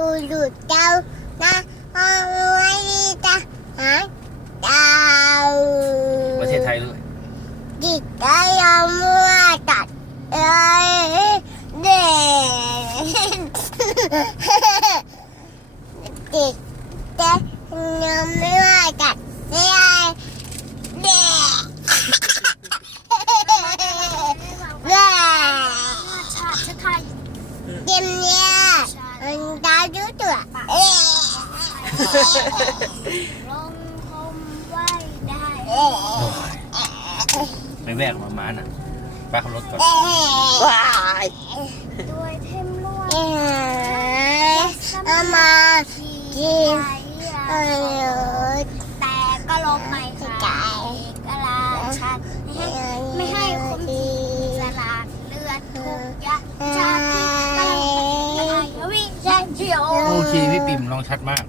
ดูดูเจ้านะเอาไว้จะหาดาวประเทศไทยด้วยจิตใจยอมมั่วตัดเอ้ยเด็กจิตใจยอมไม่ว่าตัดเอ้ยเด็กเด็ก ชาติไทย เกมเนี้ยมัน ตาดูตัวลงคมไว้ได้ไปแวกมามาน่ะไปขับรถก่อน ว้าย เคพี่ปิ่มลองชัดมาก